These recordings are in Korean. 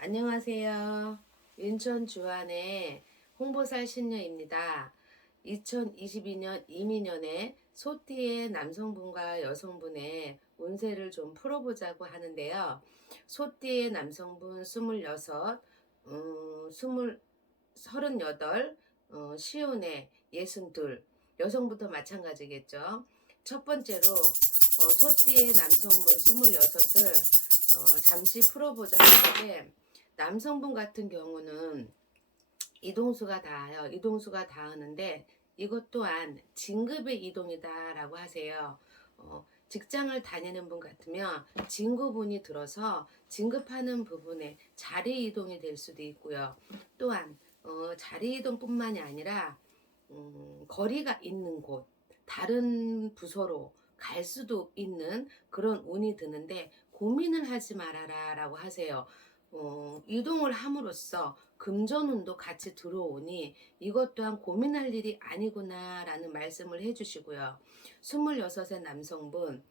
안녕하세요. 인천 주안의 홍보살 신녀입니다. 2022년 이민년에 소띠의 남성분과 여성분의 운세를 좀 풀어보자고 하는데요. 소띠의 남성분 26, 38, 시온의 62, 여성부터 마찬가지겠죠. 첫 번째로 소띠의 남성분 26을 잠시 풀어보자 하는데, 남성분 같은 경우는 이동수가 닿아요. 이동수가 닿았는데 이것 또한 진급의 이동이다 라고 하세요. 직장을 다니는 분 같으면 진급운이 들어서 진급하는 부분에 자리 이동이 될 수도 있고요. 또한 자리 이동뿐만이 아니라 거리가 있는 곳, 다른 부서로 갈 수도 있는 그런 운이 드는데 고민을 하지 말아라 라고 하세요. 이동을 함으로써 금전운도 같이 들어오니 이것 또한 고민할 일이 아니구나 라는 말씀을 해주시고요. 26의 남성분,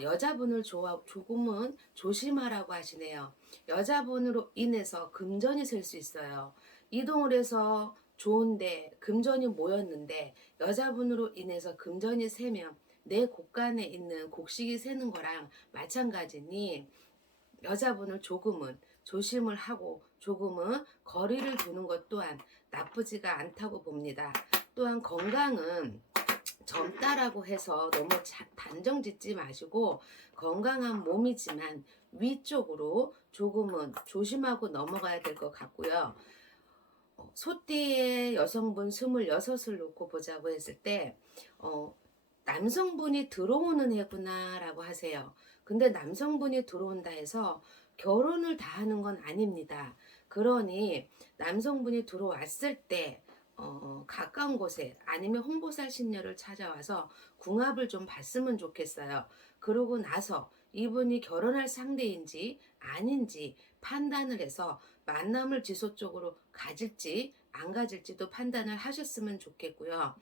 여자분을 조금은 조심하라고 하시네요. 여자분으로 인해서 금전이 셀 수 있어요. 이동을 해서 좋은데 금전이 모였는데 여자분으로 인해서 금전이 새면 내 곳간에 있는 곡식이 새는 거랑 마찬가지니, 여자분을 조금은 조심을 하고 조금은 거리를 두는 것 또한 나쁘지가 않다고 봅니다. 또한 건강은 젊다라고 해서 너무 단정 짓지 마시고, 건강한 몸이지만 위쪽으로 조금은 조심하고 넘어가야 될 것 같고요. 소띠의 여성분 26을 놓고 보자고 했을 때 남성분이 들어오는 해구나 라고 하세요. 근데 남성분이 들어온다 해서 결혼을 다 하는 건 아닙니다. 그러니 남성분이 들어왔을 때 가까운 곳에 아니면 홍보살 신녀를 찾아와서 궁합을 좀 봤으면 좋겠어요. 그러고 나서 이분이 결혼할 상대인지 아닌지 판단을 해서 만남을 지속 적으로 가질지 안 가질지도 판단을 하셨으면 좋겠고요.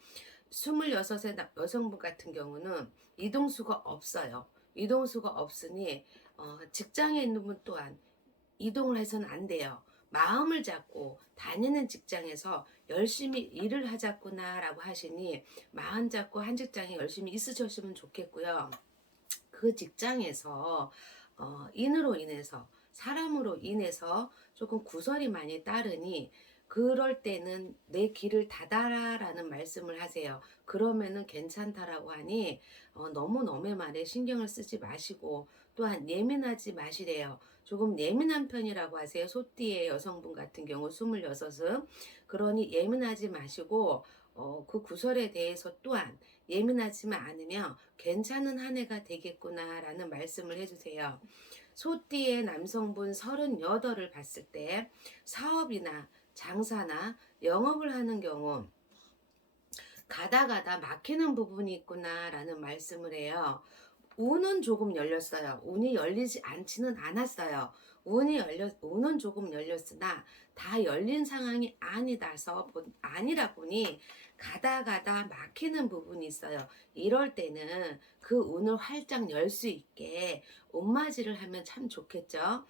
26의 여성분 같은 경우는 이동수가 없어요. 이동수가 없으니 직장에 있는 분 또한 이동을 해서는 안 돼요. 마음을 잡고 다니는 직장에서 열심히 일을 하자꾸나 라고 하시니 마음 잡고 한 직장에 열심히 있으셨으면 좋겠고요. 그 직장에서 인으로 인해서, 사람으로 인해서 조금 구설이 많이 따르니 그럴 때는 내 길을 닫아라 라는 말씀을 하세요. 그러면은 괜찮다라고 하니 너무 남의 말에 신경을 쓰지 마시고 또한 예민하지 마시래요. 조금 예민한 편이라고 하세요. 소띠의 여성분 같은 경우 26은. 그러니 예민하지 마시고 그 구설에 대해서 또한 예민하지만 않으면 괜찮은 한 해가 되겠구나 라는 말씀을 해주세요. 소띠의 남성분 38을 봤을 때 사업이나 장사나 영업을 하는 경우 가다 막히는 부분이 있구나 라는 말씀을 해요. 운은 조금 열렸어요. 운이 열리지 않지는 않았어요. 운은 조금 열렸으나 다 열린 상황이 아니라 보니 가다 막히는 부분이 있어요. 이럴 때는 그 운을 활짝 열 수 있게 옷맞이를 하면 참 좋겠죠.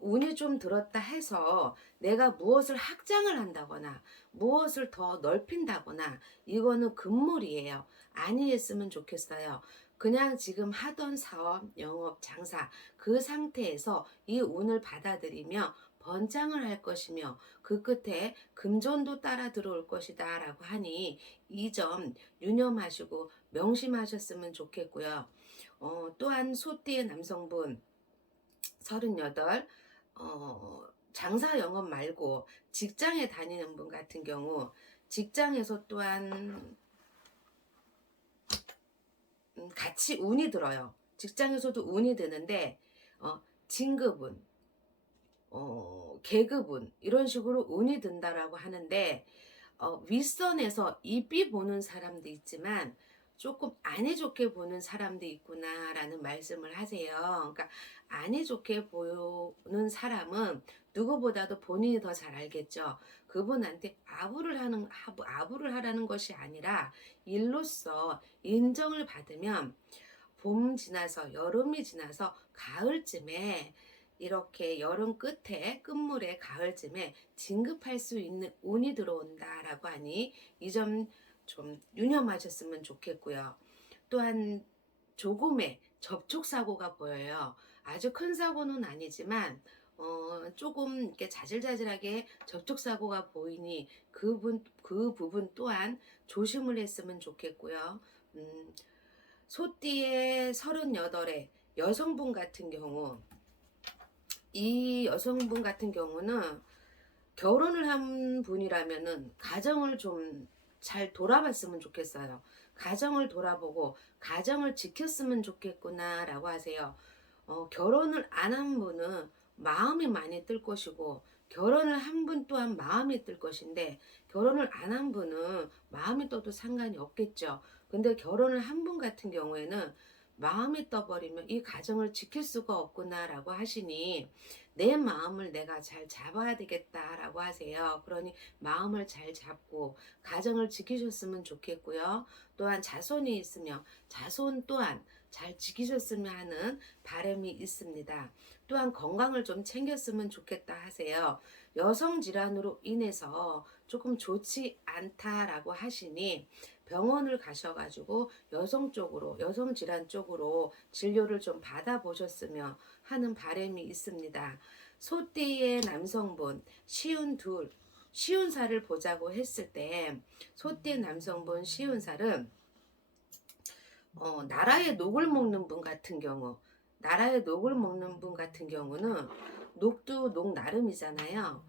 운이 좀 들었다 해서 내가 무엇을 확장을 한다거나 무엇을 더 넓힌다거나 이거는 금물이에요. 아니했으면 좋겠어요. 그냥 지금 하던 사업, 영업, 장사 그 상태에서 이 운을 받아들이며 번창을 할 것이며 그 끝에 금전도 따라 들어올 것이다 라고 하니 이 점 유념하시고 명심하셨으면 좋겠고요. 또한 소띠의 남성분 38, 장사 영업 말고 직장에 다니는 분 같은 경우 직장에서 또한 같이 운이 들어요. 직장에서도 운이 드는데 진급운, 계급운 이런 식으로 운이 든다라고 하는데 윗선에서 이삐 보는 사람도 있지만 조금 안이 좋게 보는 사람도 있구나라는 말씀을 하세요. 그러니까 안이 좋게 보는 사람은 누구보다도 본인이 더 잘 알겠죠. 그분한테 아부를 하라는 것이 아니라 일로서 인정을 받으면 봄 지나서 여름이 지나서 가을쯤에 이렇게 여름 끝에 끝물에 가을쯤에 진급할 수 있는 운이 들어온다라고 하니 이 점 좀 유념하셨으면 좋겠고요. 또한 조금의 접촉 사고가 보여요. 아주 큰 사고는 아니지만 조금 이렇게 자질자질하게 접촉 사고가 보이니 그 부분 또한 조심을 했으면 좋겠고요. 음, 소띠의 38의 여성분 같은 경우, 이 여성분 같은 경우는 결혼을 한 분이라면은 가정을 좀 잘 돌아봤으면 좋겠어요. 가정을 돌아보고 가정을 지켰으면 좋겠구나라고 하세요. 결혼을 안 한 분은 마음이 많이 뜰 것이고, 결혼을 한 분 또한 마음이 뜰 것인데, 결혼을 안 한 분은 마음이 떠도 상관이 없겠죠. 근데 결혼을 한 분 같은 경우에는 마음이 떠버리면 이 가정을 지킬 수가 없구나라고 하시니, 내 마음을 내가 잘 잡아야 되겠다라고 하세요. 그러니 마음을 잘 잡고 가정을 지키셨으면 좋겠고요. 또한 자손이 있으면 자손 또한 잘 지키셨으면 하는 바람이 있습니다. 또한 건강을 좀 챙겼으면 좋겠다 하세요. 여성 질환으로 인해서 조금 좋지 않다라고 하시니 병원을 가셔가지고 여성 쪽으로, 여성 질환 쪽으로 진료를 좀 받아보셨으면 하는 바람이 있습니다. 소띠의 남성분 시운살을 보자고 했을 때, 소띠의 남성분 시운살은 나라의 녹을 먹는 분 같은 경우, 나라의 녹을 먹는 분 같은 경우는 녹도 녹 나름이잖아요.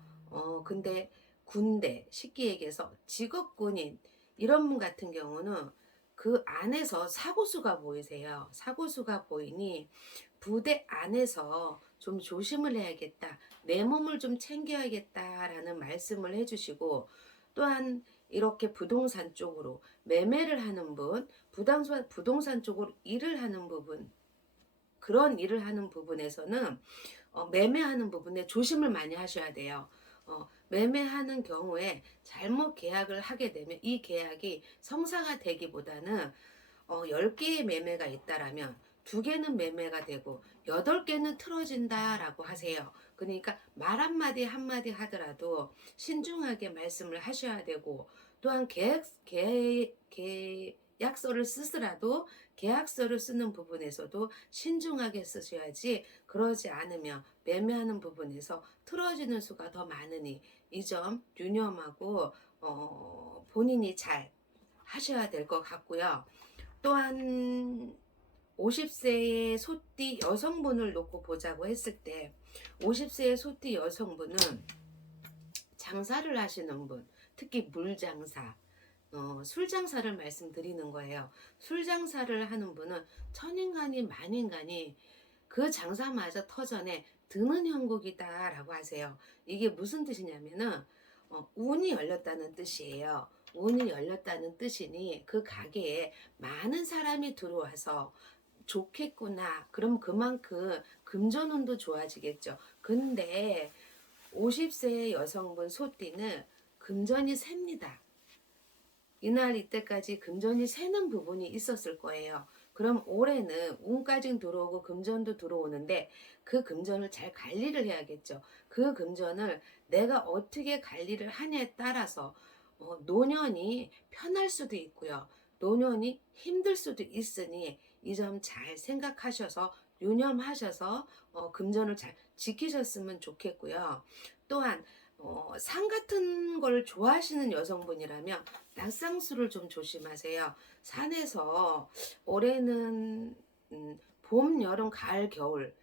근데 군대, 쉽게 얘기해서 직업군인 이런 분 같은 경우는 그 안에서 사고수가 보이세요. 사고수가 보이니 부대 안에서 좀 조심을 해야겠다. 내 몸을 좀 챙겨야겠다라는 말씀을 해주시고, 또한 이렇게 부동산 쪽으로 매매를 하는 분, 부동산 쪽으로 일을 하는 부분, 그런 일을 하는 부분에서는 매매하는 부분에 조심을 많이 하셔야 돼요. 매매하는 경우에 잘못 계약을 하게 되면 이 계약이 성사가 되기보다는 10개의 매매가 있다라면 2개는 매매가 되고 8개는 틀어진다라고 하세요. 그러니까 말 한마디 한마디 하더라도 신중하게 말씀을 하셔야 되고, 또한 계약서를 쓰더라도 계약서를 쓰는 부분에서도 신중하게 쓰셔야지, 그러지 않으면 매매하는 부분에서 틀어지는 수가 더 많으니 이 점 유념하고 본인이 잘 하셔야 될 것 같고요. 또한 50세의 소띠 여성분을 놓고 보자고 했을 때, 50세의 소띠 여성분은 장사를 하시는 분, 특히 물장사, 술장사를 말씀드리는 거예요. 술장사를 하는 분은 천인간이 만인간이 그 장사마저 터전에 드는 형국이다라고 하세요. 이게 무슨 뜻이냐면은 운이 열렸다는 뜻이에요. 운이 열렸다는 뜻이니 그 가게에 많은 사람이 들어와서 좋겠구나. 그럼 그만큼 금전운도 좋아지겠죠. 근데 50세의 여성분 소띠는 금전이 셉니다. 이날 이때까지 금전이 새는 부분이 있었을 거예요. 그럼 올해는 운까지 들어오고 금전도 들어오는데 그 금전을 잘 관리를 해야겠죠. 그 금전을 내가 어떻게 관리를 하냐에 따라서 노년이 편할 수도 있고요. 노년이 힘들 수도 있으니 이 점 잘 생각하셔서 유념하셔서 금전을 잘 지키셨으면 좋겠고요. 또한 산 같은 걸 좋아하시는 여성분이라면 낙상수를 좀 조심하세요. 산에서 올해는 봄, 여름, 가을, 겨울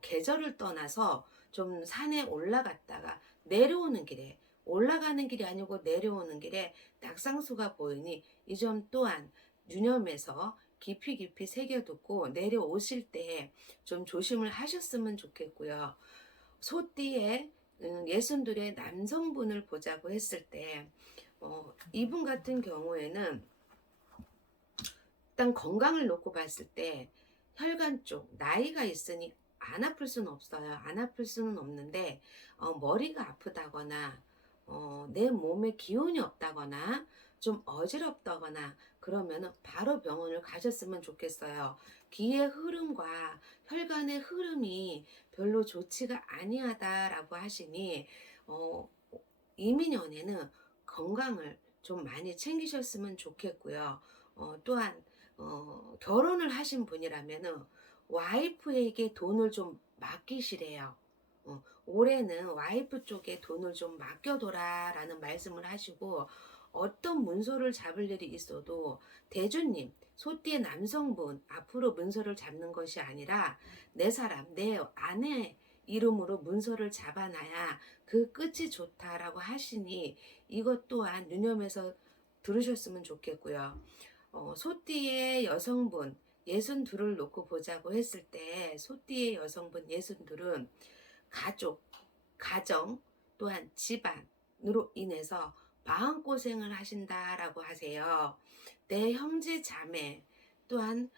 계절을 떠나서 좀 산에 올라갔다가 내려오는 길에, 올라가는 길이 아니고 내려오는 길에 낙상수가 보이니 이 점 또한 유념해서 깊이 깊이 새겨두고 내려오실 때 좀 조심을 하셨으면 좋겠고요. 소띠의 예순둘의 남성분을 보자고 했을 때 이분 같은 경우에는 일단 건강을 놓고 봤을 때 혈관 쪽 나이가 있으니 안 아플 수는 없어요. 안 아플 수는 없는데 머리가 아프다거나 내 몸에 기운이 없다거나 좀 어지럽다거나 그러면은 바로 병원을 가셨으면 좋겠어요. 기의 흐름과 혈관의 흐름이 별로 좋지가 아니하다라고 하시니 어 이민연에는 건강을 좀 많이 챙기셨으면 좋겠고요. 또한 결혼을 하신 분이라면은 와이프에게 돈을 좀 맡기시래요. 올해는 와이프 쪽에 돈을 좀 맡겨둬라라는 말씀을 하시고, 어떤 문서를 잡을 일이 있어도 대주님, 소띠의 남성분 앞으로 문서를 잡는 것이 아니라 내 사람, 내 아내 이름으로 문서를 잡아놔야 그 끝이 좋다라고 하시니 이것 또한 유념해서 들으셨으면 좋겠고요. 소띠의 여성분 62을 놓고 보자고 했을 때 소띠의 여성분 62은 가족, 가정, 또한 집안으로 인해서 마음고생을 하신다라고 하세요. 내 형제 자매 또한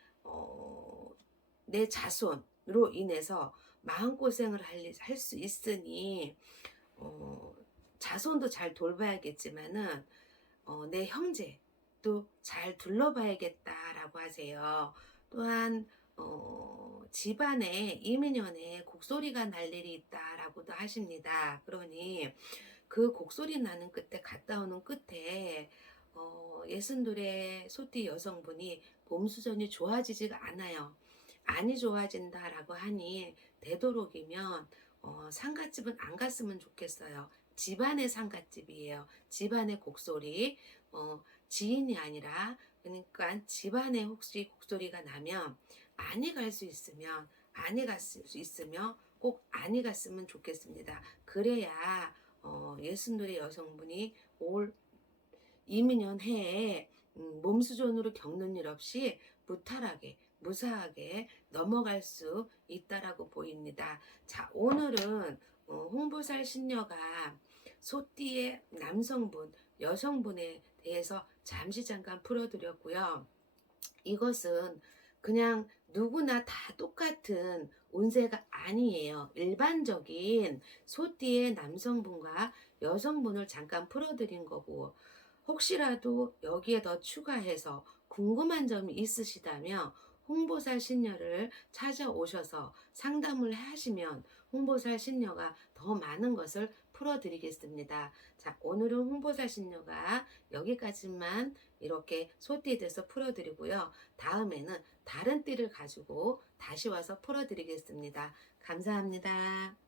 내 자손으로 인해서 마음고생을 할 수 있으니 어 자손도 잘 돌봐야겠지만은 내 형제도 잘 둘러봐야겠다라고 하세요. 또한 집안에 이민년에 곡소리가 날 일이 있다라고도 하십니다. 그러니 그 곡소리 나는 끝에 갔다 오는 끝에 예순둘의 소띠 여성분이 몸수전이 좋아지지가 않아요. 안이 좋아진다라고 하니 되도록이면 상갓집은 안 갔으면 좋겠어요. 집안의 상갓집이에요. 집안의 곡소리, 지인이 아니라 그러니까 집안에 혹시 곡소리가 나면 안이 갈 수 있으면 안이 갈 수 있으면 꼭 안이 갔으면 좋겠습니다. 그래야 예순둘의 여성분이 올 이민년 해에 몸수존으로 겪는 일 없이 무탈하게 무사하게 넘어갈 수 있다라고 보입니다. 자, 오늘은 홍보살 신녀가 소띠의 남성분, 여성분에 대해서 잠시 잠깐 풀어드렸고요. 이것은 그냥 누구나 다 똑같은 운세가 아니에요. 일반적인 소띠의 남성분과 여성분을 잠깐 풀어드린 거고, 혹시라도 여기에 더 추가해서 궁금한 점이 있으시다면 홍보살 신녀를 찾아오셔서 상담을 하시면 홍보살 신녀가 더 많은 것을 풀어드리겠습니다. 자, 오늘은 홍보살 신녀가 여기까지만 이렇게 소띠에 대해서 풀어드리고요. 다음에는 다른 띠를 가지고 다시 와서 풀어드리겠습니다. 감사합니다.